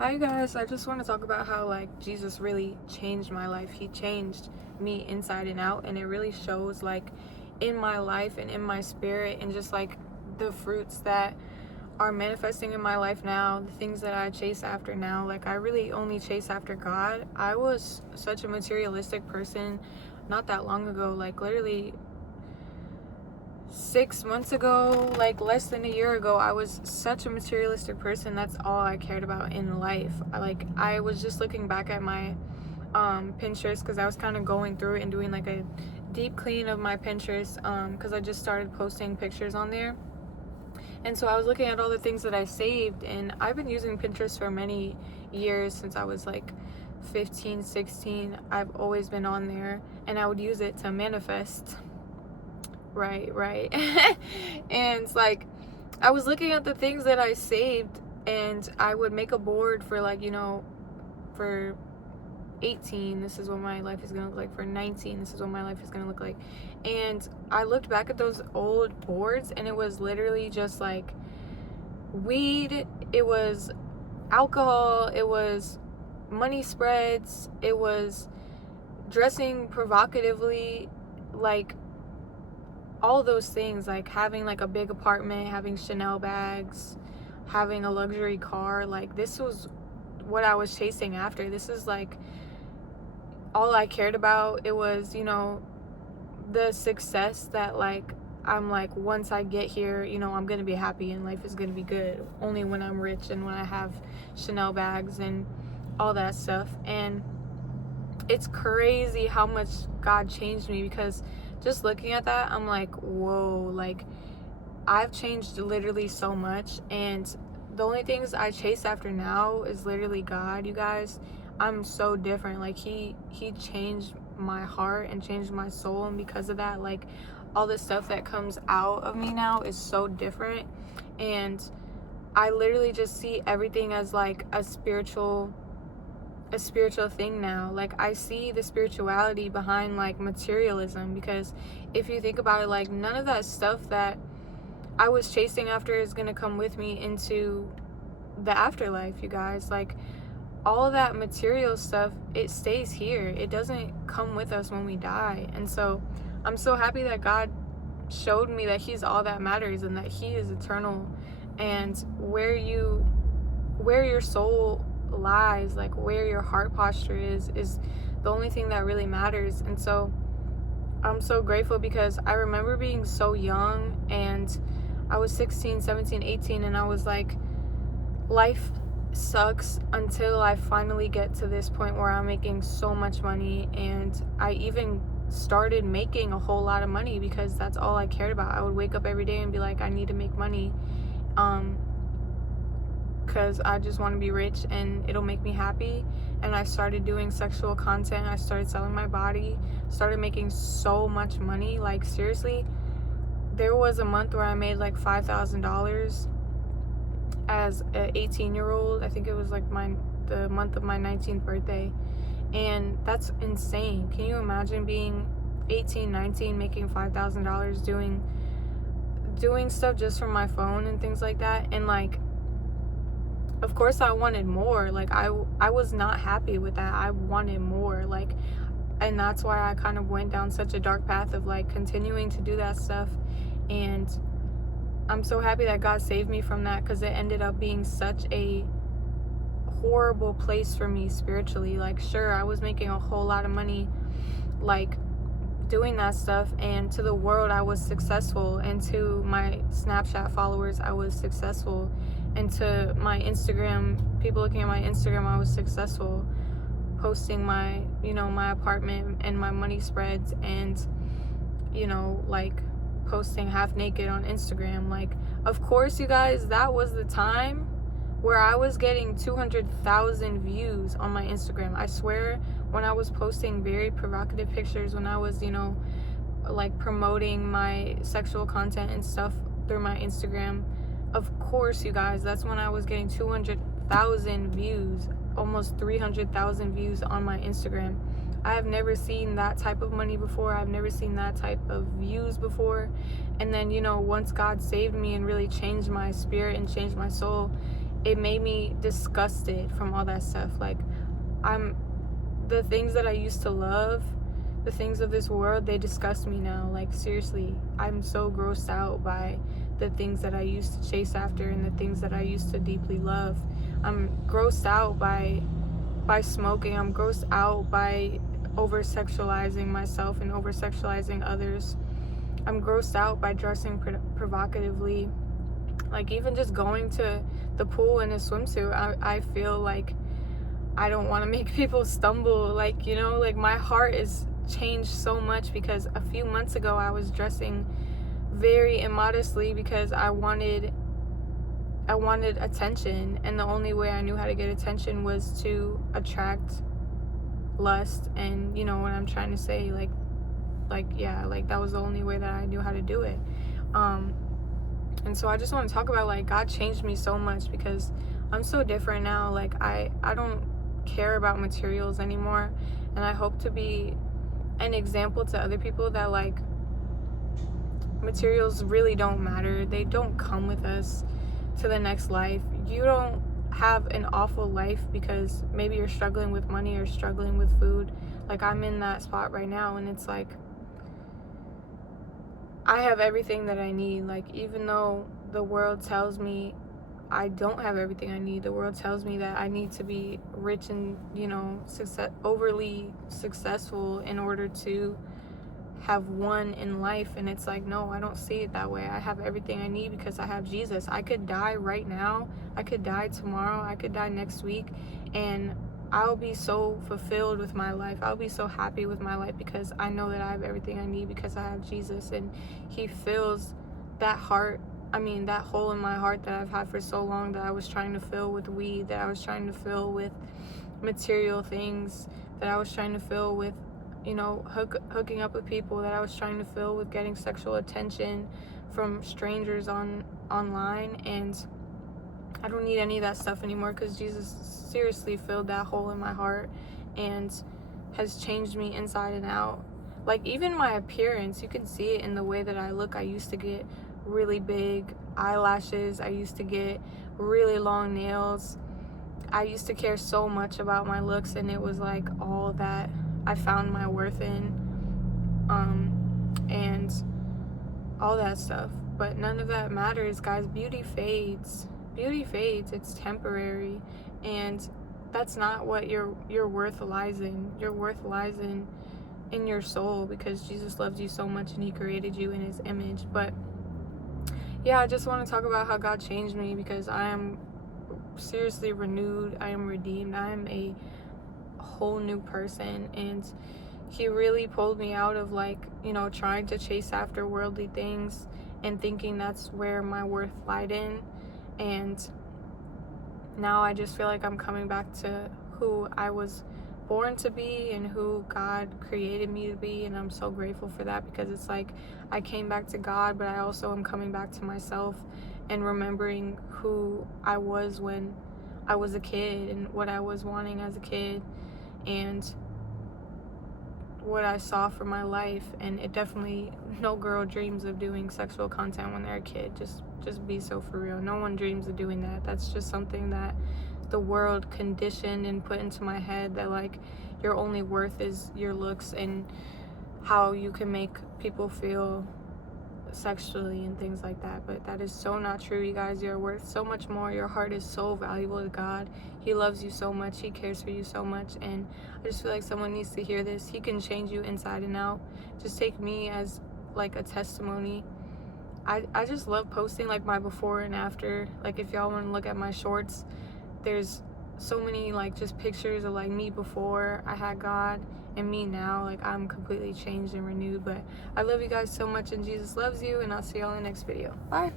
Hi guys, I just want to talk about how Jesus really changed my life. He changed me inside and out, and it really shows in my life and in my spirit, and just the fruits that are manifesting in my life now, the things that I chase after now. I really only chase after God. I was such a materialistic person not that long ago, literally 6 months ago, less than a year ago. I was such a materialistic person. That's all I cared about in life. I was just looking back at my Pinterest, because I was kind of going through it and doing a deep clean of my Pinterest, because I just started posting pictures on there. And so I was looking at all the things that I saved, and I've been using Pinterest for many years, since I was 15, 16. I've always been on there, and I would use it to manifest. Right. And it's I was looking at the things that I saved, and I would make a board for for 18, this is what my life is gonna look like. For 19, this is what my life is gonna look like. And I looked back at those old boards, and it was literally just weed, it was alcohol, it was money spreads, it was dressing provocatively, all those things, having a big apartment, having Chanel bags, having a luxury car. This was what I was chasing after. This is all I cared about. It was the success that I'm once I get here, I'm gonna be happy and life is gonna be good only when I'm rich and when I have Chanel bags and all that stuff. And it's crazy how much God changed me, because just looking at that, I'm whoa, I've changed literally so much. And the only things I chase after now is literally God, you guys. I'm so different. He changed my heart and changed my soul, and because of that, all the stuff that comes out of me now is so different. And I literally just see everything as a spiritual thing now. I see the spirituality behind materialism, because if you think about it, none of that stuff that I was chasing after is gonna come with me into the afterlife, you guys. All of that material stuff, it stays here. It doesn't come with us when we die. And so I'm so happy that God showed me that He's all that matters, and that He is eternal. And where your soul lies, where your heart posture is the only thing that really matters. And so I'm so grateful, because I remember being so young, and I was 16, 17, 18, and I was life sucks until I finally get to this point where I'm making so much money. And I even started making a whole lot of money, because that's all I cared about. I would wake up every day and be I need to make money, because I just want to be rich and it'll make me happy. And I started doing sexual content. I started selling my body, started making so much money. Seriously, there was a month where I made $5,000 as an 18-year-old. I think it was the month of my 19th birthday. And that's insane. Can you imagine being 18, 19, making $5,000, doing stuff just from my phone and things like that? And of course I wanted more. I was not happy with that. I wanted more. And that's why I kind of went down such a dark path of continuing to do that stuff. And I'm so happy that God saved me from that, because it ended up being such a horrible place for me spiritually. Sure, I was making a whole lot of money doing that stuff, and to the world I was successful, and to my Snapchat followers I was successful, and to my Instagram, people looking at my Instagram, I was successful, posting my my apartment and my money spreads, and posting half naked on Instagram. Of course, you guys, that was the time where I was getting 200,000 views on my Instagram. I swear, when I was posting very provocative pictures, when I was promoting my sexual content and stuff through my Instagram, of course, you guys, that's when I was getting 200,000 views, almost 300,000 views on my Instagram. I have never seen that type of money before. I've never seen that type of views before. And then, once God saved me and really changed my spirit and changed my soul, it made me disgusted from all that stuff. Like, the things that I used to love, the things of this world, they disgust me now. Like, seriously, I'm so grossed out by the things that I used to chase after and the things that I used to deeply love. I'm grossed out by smoking. I'm grossed out by over-sexualizing myself and over-sexualizing others. I'm grossed out by dressing provocatively. Like, even just going to the pool in a swimsuit, I feel like I don't want to make people stumble. Like, you know, like, my heart is changed so much because a few months ago I was dressing very immodestly because I wanted attention, and the only way I knew how to get attention was to attract lust. And you know what I'm trying to say, like yeah, like, that was the only way that I knew how to do it. And so I just want to talk about, like, God changed me so much because I'm so different now. Like, I don't care about materials anymore, and I hope to be an example to other people that, like, materials really don't matter. They don't come with us to the next life. You don't have an awful life because maybe you're struggling with money or struggling with food. Like, I'm in that spot right now, and it's like, I have everything that I need. Like, even though the world tells me I don't have everything I need, the world tells me that I need to be rich and, you know, overly successful in order to have won in life. And it's like, no, I don't see it that way. I have everything I need because I have Jesus. I could die right now, I could die tomorrow, I could die next week, and I'll be so fulfilled with my life. I'll be so happy with my life because I know that I have everything I need because I have Jesus, and he fills that that hole in my heart that I've had for so long, that I was trying to fill with weed, that I was trying to fill with material things, that I was trying to fill with, you know, hooking up with people, that I was trying to fill with getting sexual attention from strangers online. And I don't need any of that stuff anymore because Jesus seriously filled that hole in my heart and has changed me inside and out. Like, even my appearance, you can see it in the way that I look. I used to get really big eyelashes. I used to get really long nails. I used to care so much about my looks, and it was like all that I found my worth in, and all that stuff. But none of that matters, guys. Beauty fades. It's temporary, and that's not what your worth lies in. Your worth lies in your soul, because Jesus loves you so much and he created you in his image. But yeah, I just want to talk about how God changed me, because I am seriously renewed. I am redeemed. I am a whole new person, and he really pulled me out of, like, you know, trying to chase after worldly things and thinking that's where my worth lied in. And now I just feel like I'm coming back to who I was born to be and who God created me to be, and I'm so grateful for that, because it's like I came back to God, but I also am coming back to myself and remembering who I was when I was a kid and what I was wanting as a kid and what I saw for my life. And it definitely, no girl dreams of doing sexual content when they're a kid. Just be so for real. No one dreams of doing that. That's just something that the world conditioned and put into my head, that like your only worth is your looks and how you can make people feel sexually and things like that. But that is so not true, you guys. You're worth so much more. Your heart is so valuable to God. He loves you so much. He cares for you so much. And I just feel like someone needs to hear this. He can change you inside and out. Just take me as like a testimony. I just love posting like my before and after. Like, if y'all want to look at my shorts, there's so many like just pictures of like me before I had God and me now. Like, I'm completely changed and renewed. But I love you guys so much, and Jesus loves you, and I'll see y'all in the next video. Bye.